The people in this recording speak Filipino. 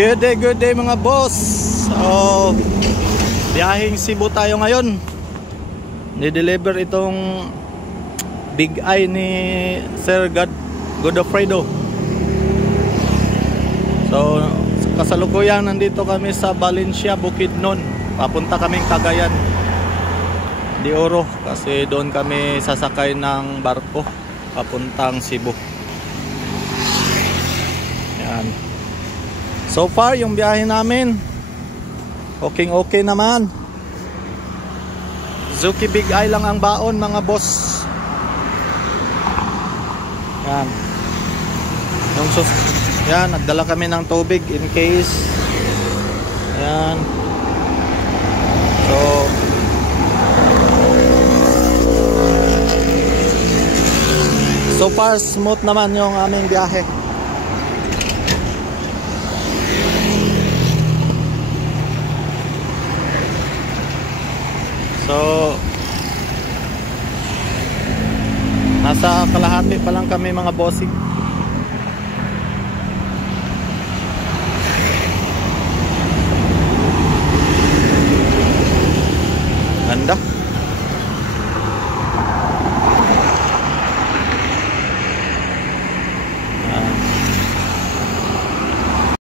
Good day mga boss. So, biyaheng Cebu tayo ngayon. Ni-deliver itong Big Eye ni Sir Godofredo. So, kasalukuyan nandito kami sa Valencia, Bukidnon. Papunta kaming Cagayan de Oro kasi doon kami sasakay ng barko papuntang Cebu. Yan. So far yung biyahe namin okay naman. Zuki Big Eye lang ang baon mga boss. Yan. Yan, nagdala kami ng tubig in case. Yan. So far smooth naman yung aming biyahe. So nasa kalahati pa lang kami mga bossing.